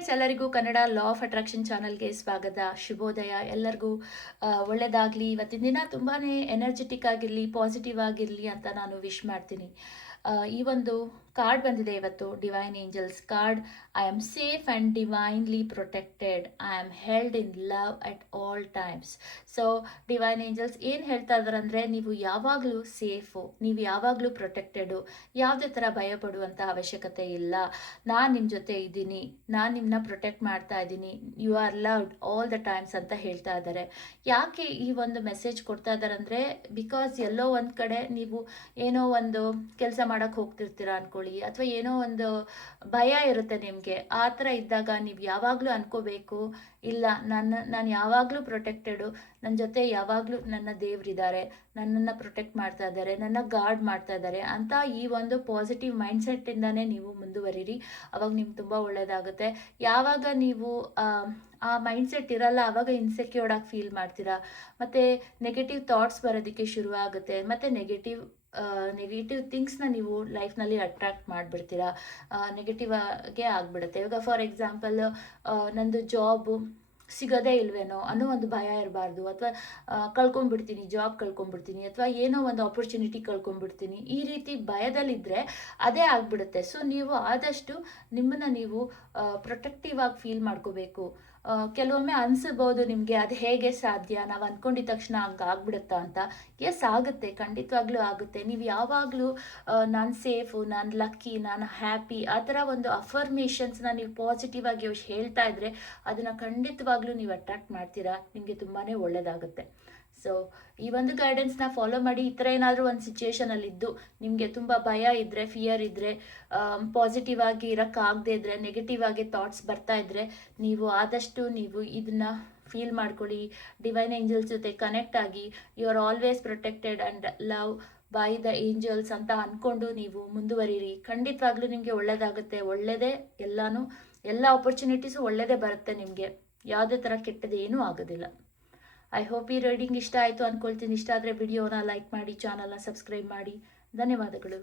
Friends, ಎಲ್ಲರಿಗೂ Kannada law of attraction ಚಾನಲ್ಗೆ ಸ್ವಾಗತ. ಶುಭೋದಯ. ಎಲ್ಲರಿಗೂ ಒಳ್ಳೆಯದಾಗಲಿ. ಇವತ್ತಿನ ದಿನ ತುಂಬಾ ಎನರ್ಜೆಟಿಕ್ ಆಗಿರಲಿ, ಪಾಸಿಟಿವ್ ಆಗಿರಲಿ ಅಂತ ನಾನು ವಿಶ್ ಮಾಡ್ತೀನಿ. ಈ ಒಂದು ಕಾರ್ಡ್ ಬಂದಿದೆ ಇವತ್ತು, divine angels card. I am safe and divinely protected. I am held in love at all times. So divine angels ಏನು ಹೇಳ್ತಾ ಇದ್ದಾರೆ ಅಂದರೆ, ನೀವು ಯಾವಾಗಲೂ ಸೇಫು, ನೀವು ಯಾವಾಗಲೂ ಪ್ರೊಟೆಕ್ಟೆಡು, ಯಾವುದೇ ಥರ ಭಯ ಪಡುವಂಥ ಅವಶ್ಯಕತೆ ಇಲ್ಲ. ನಾನು ನಿಮ್ಮ ಜೊತೆ ಇದ್ದೀನಿ, ನಾನು ನಿಮ್ಮನ್ನ ಪ್ರೊಟೆಕ್ಟ್ ಮಾಡ್ತಾ ಇದ್ದೀನಿ, you are loved all the times ಅಂತ ಹೇಳ್ತಾ ಇದ್ದಾರೆ. ಯಾಕೆ ಈ ಒಂದು ಮೆಸೇಜ್ ಕೊಡ್ತಾ ಇದ್ದಾರೆ ಅಂದರೆ, ಬಿಕಾಸ್ ಎಲ್ಲೋ ಒಂದು ಕಡೆ ನೀವು ಏನೋ ಒಂದು ಕೆಲಸ ಮಾಡೋಕ್ಕೆ ಹೋಗ್ತಿರ್ತೀರ ಅನ್ಕೊಳ್ಳಿ, ಅಥವಾ ಏನೋ ಒಂದು ಭಯ ಇರುತ್ತೆ ನಿಮಗೆ. ಆ ಥರ ಇದ್ದಾಗ ನೀವು ಯಾವಾಗಲೂ ಅನ್ಕೋಬೇಕು, ಇಲ್ಲ ನಾನು ಯಾವಾಗಲೂ ಪ್ರೊಟೆಕ್ಟೆಡು, ನನ್ನ ಜೊತೆ ಯಾವಾಗಲೂ ನನ್ನ ದೇವರಿದ್ದಾರೆ, ನನ್ನನ್ನು ಪ್ರೊಟೆಕ್ಟ್ ಮಾಡ್ತಾ ಇದ್ದಾರೆ, ನನ್ನ ಗಾರ್ಡ್ ಮಾಡ್ತಾ ಇದ್ದಾರೆ ಅಂತ ಈ ಒಂದು ಪಾಸಿಟಿವ್ ಮೈಂಡ್ಸೆಟ್ಟಿಂದನೇ ನೀವು ಮುಂದುವರಿರಿ. ಅವಾಗ ನಿಮ್ಗೆ ತುಂಬ ಒಳ್ಳೆಯದಾಗುತ್ತೆ. ಯಾವಾಗ ನೀವು ಆ ಮೈಂಡ್ಸೆಟ್ ಇರಲ್ಲ, ಆವಾಗ ಇನ್ಸೆಕ್ಯೂರ್ಡ್ ಆಗಿ ಫೀಲ್ ಮಾಡ್ತೀರಾ, ಮತ್ತು ನೆಗೆಟಿವ್ ಥಾಟ್ಸ್ ಬರೋದಕ್ಕೆ ಶುರುವಾಗುತ್ತೆ, ಮತ್ತು ನೆಗೆಟಿವ್ ಥಿಂಗ್ಸ್ನ ನೀವು ಲೈಫ್ನಲ್ಲಿ ಅಟ್ರಾಕ್ಟ್ ಮಾಡಿಬಿಡ್ತೀರಾ, ನೆಗೆಟಿವ್ ಆಗೇ ಆಗಿಬಿಡುತ್ತೆ. ಇವಾಗ ಫಾರ್ ಎಕ್ಸಾಂಪಲ್, ನಂದು ಜಾಬು ಸಿಗೋದೇ ಇಲ್ವೇನೋ ಅನ್ನೋ ಒಂದು ಭಯ ಇರಬಾರ್ದು, ಅಥವಾ ಕಳ್ಕೊಂಡ್ಬಿಡ್ತೀನಿ, ಜಾಬ್ ಕಳ್ಕೊಂಡ್ಬಿಡ್ತೀನಿ, ಅಥವಾ ಏನೋ ಒಂದು ಆಪರ್ಚುನಿಟಿ ಕಳ್ಕೊಂಡ್ಬಿಡ್ತೀನಿ, ಈ ರೀತಿ ಭಯದಲ್ಲಿದ್ದರೆ ಅದೇ ಆಗಿಬಿಡುತ್ತೆ. ಸೊ ನೀವು ಆದಷ್ಟು ನಿಮ್ಮನ್ನು ನೀವು ಪ್ರೊಟೆಕ್ಟಿವ್ ಆಗಿ ಫೀಲ್ ಮಾಡ್ಕೋಬೇಕು. ಕೆಲವೊಮ್ಮೆ ಅನಿಸ್ಬೋದು ನಿಮಗೆ, ಅದು ಹೇಗೆ ಸಾಧ್ಯ, ನಾವು ಅಂದ್ಕೊಂಡಿದ ತಕ್ಷಣ ಹಂಗೆ ಆಗ್ಬಿಡುತ್ತಾ ಅಂತ. ಎಸ್, ಆಗುತ್ತೆ, ಖಂಡಿತವಾಗ್ಲೂ ಆಗುತ್ತೆ. ನೀವು ಯಾವಾಗಲೂ ನಾನು ಸೇಫು, ನಾನು ಲಕ್ಕಿ, ನಾನು ಹ್ಯಾಪಿ, ಆ ಥರ ಒಂದು ಅಫರ್ಮೇಷನ್ಸ್ನ ನೀವು ಪಾಸಿಟಿವ್ ಆಗಿ ಹೇಳ್ತಾ ಇದ್ದರೆ ಅದನ್ನು ಖಂಡಿತವಾಗ್ಲೂ ನೀವು ಅಟ್ರಾಕ್ಟ್ ಮಾಡ್ತೀರಾ. ನಿಮಗೆ ತುಂಬಾ ಒಳ್ಳೆಯದಾಗುತ್ತೆ. ಸೊ ಈ ಒಂದು ಗೈಡೆನ್ಸ್ನ ಫಾಲೋ ಮಾಡಿ. ಈ ಥರ ಏನಾದರೂ ಒಂದು ಸಿಚುಯೇಷನಲ್ಲಿದ್ದು ನಿಮಗೆ ತುಂಬ ಭಯ ಇದ್ದರೆ, ಫಿಯರ್ ಇದ್ದರೆ, ಪಾಸಿಟಿವ್ ಆಗಿ ಇರೋಕ್ಕಾಗದೇ ಇದ್ದರೆ, ನೆಗೆಟಿವ್ ಆಗಿ ಥಾಟ್ಸ್ ಬರ್ತಾ ಇದ್ದರೆ, ನೀವು ಆದಷ್ಟು ನೀವು ಇದನ್ನು ಫೀಲ್ ಮಾಡ್ಕೊಳ್ಳಿ. ಡಿವೈನ್ ಏಂಜಲ್ಸ್ ಜೊತೆ ಕನೆಕ್ಟ್ ಆಗಿ, you are always protected and love by the angels ಅಂತ ಅಂದ್ಕೊಂಡು ನೀವು ಮುಂದುವರಿರಿ. ಖಂಡಿತವಾಗ್ಲೂ ನಿಮಗೆ ಒಳ್ಳೆಯದಾಗುತ್ತೆ. ಒಳ್ಳೆಯದೇ ಎಲ್ಲ ಆಪರ್ಚುನಿಟೀಸು ಒಳ್ಳೆಯದೇ ಬರುತ್ತೆ ನಿಮಗೆ. ಯಾವುದೇ ಥರ ಕೆಟ್ಟದೇನೂ ಆಗೋದಿಲ್ಲ. ಐ ಹೋಪ್ ಈ ರೀಡಿಂಗ್ ಇಷ್ಟ ಆಯಿತು ಅಂದ್ಕೊಳ್ತೀನಿ. ಇಷ್ಟ ಆದರೆ ವಿಡಿಯೋನ ಲೈಕ್ ಮಾಡಿ, ಚಾನಲ್ನ ಸಬ್ಸ್ಕ್ರೈಬ್ ಮಾಡಿ. ಧನ್ಯವಾದಗಳು.